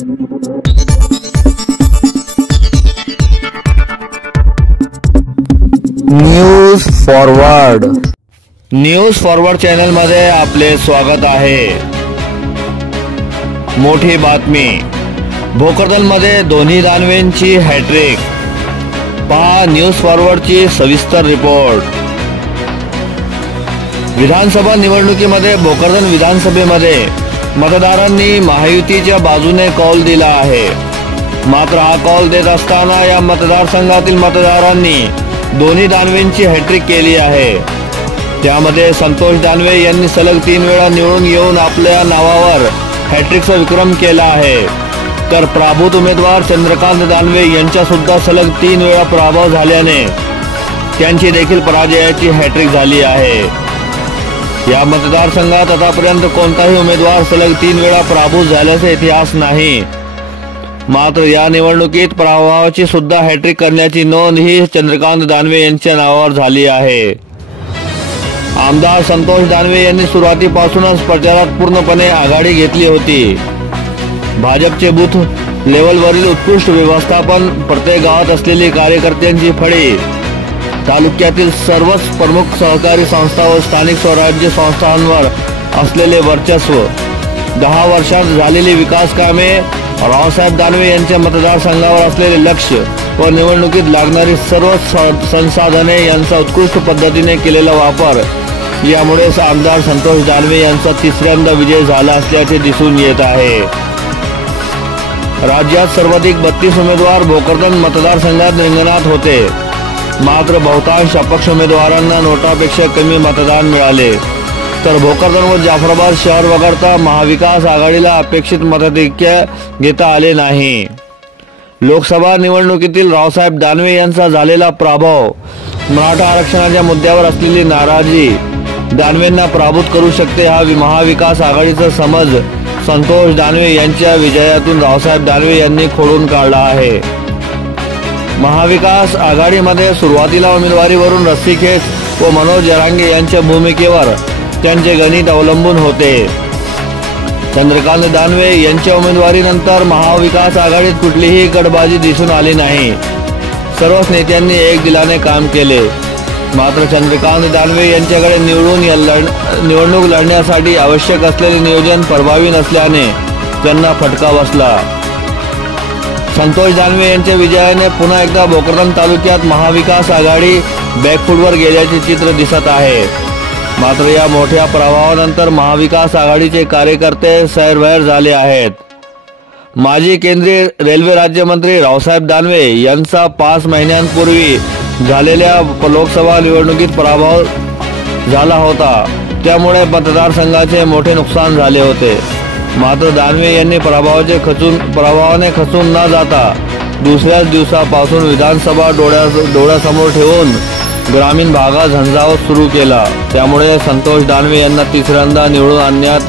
News forward channel मध्ये आपले स्वागत आहे। मोठी बातमी, भोकरदन मध्ये दोन्ही दानवेंची हॅट्रिक। पहा न्यूज फॉरवर्डची सविस्तर रिपोर्ट। विधानसभा निवडणुकीमध्ये भोकरदन विधानसभेमध्ये मतदारांनी महायुतीच्या बाजूने कौल दिला आहे। मात्र हा कौल देत असताना या मतदारसंघातील मतदारांनी दोन्ही दानवेंची हॅट्रिक केली आहे। त्यामध्ये संतोष दानवे यांनी सलग 3 वेळा निवडून येऊन आपल्या नावावर हॅट्रिकचा विक्रम केला आहे, तर प्रभावित उमेदवार चंद्रकांत दानवे यांच्या सुद्धा सलग 3 वेळा पराभव झाल्याने त्यांची देखील पराजयाची हॅट्रिक झाली आहे। या मतदारसंघात आतापर्यंत कोणताही उमेदवार सलग 3 वेळा पराभूत झाल्याचा इतिहास नाही। मात्र या निवडणुकीत पराभवाची सुद्धा हॅट्रिक करण्याची नोंद ही चंद्रकांत दानवे यांच्या नावावर झाली आहे। आमदार संतोष दानवे यांनी सुरुवातीपासूनच प्रचारात पूर्णपणे आघाडी घेतली होती। भाजपचे बूथ लेवलवरील उत्कृष्ट व्यवस्थापन, प्रत्येक गावात असलेली कार्यकर्त्यांची फळी, तालुक्यातील सर्वच प्रमुख सहकारी संस्था व स्थानिक स्वराज्य संस्थांवर असलेले वर्चस्व, 10 वर्षात झालेली विकास कामे, रावसाहेब दानवे यांच्या मतदारसंघावर असलेले लक्ष व निवडणुकीत लागणारी सर्व संसाधने यांचा उत्कृष्ट पद्धतीने केलेला वापर यामुळेच आमदार संतोष दानवे यांचा तिसऱ्यांदा विजय झाला असल्याचे दिसून येत आहे। राज्यात सर्वाधिक 32 उमेदवार भोकरदन मतदारसंघात रिंगणात होते। मात्र बहुतांश अपक्ष उमेदवारांना नोटापेक्षा कमी मतदान मिळाले, तर भोकरदन व जाफराबाद शहर वगळता महाविकास आघाडीला अपेक्षित मताधिक्य घेता आले नाही। लोकसभा निवडणुकीतील रावसाहेब दानवे यांचा झालेला पराभव, मराठा आरक्षणाच्या मुद्द्यावर असलेली नाराजी दानवेंना पराभूत करू शकते हा महाविकास आघाडीचा समज संतोष दानवे यांच्या विजयातून रावसाहेब दानवे यांनी खोडून काढला आहे। महाविकास आघाडीमध्ये सुरुवातीला उमेदवारीवरून रस्सीखेच व मनोज जरांगे यांच्या भूमिकेवर त्यांचे गणित अवलंबून होते। चंद्रकांत दानवे यांच्या उमेदवारीनंतर महाविकास आघाडीत कुठलीही गटबाजी दिसून आली नाही। सर्वच नेत्यांनी एक दिलाने काम केले। मात्र चंद्रकांत दानवे यांच्याकडे निवडणूक लढण्यासाठी आवश्यक असलेले नियोजन प्रभावी नसल्याने त्यांना फटका बसला। संतोष दानवे यांच्या विजयाने पुन्हा एकदा भोकरदन तालुक्यात महाविकास आघाडी बॅकफूटवर गेल्याचे चित्र दिसत आहे। मात्र या मोठ्या प्रभावानंतर महाविकास आघाडीचे कार्यकर्ते सैरभैर झाले आहेत। माजी केंद्रीय रेल्वे राज्यमंत्री रावसाहेब दानवे यांचा 5 महिन्यांपूर्वी झालेल्या लोकसभा निवडणुकीत पराभव झाला होता, त्यामुळे मतदारसंघाचे मोठे नुकसान झाले होते। मात्र दानवे यांनी पराभवाने खचून न जाता दुसऱ्याच दिवसापासून विधानसभा डोळ्यासमोर ठेवून ग्रामीण भागात झंझावात सुरू केला। त्यामुळे संतोष दानवे यांना तिसऱ्यांदा निवडून आणण्यात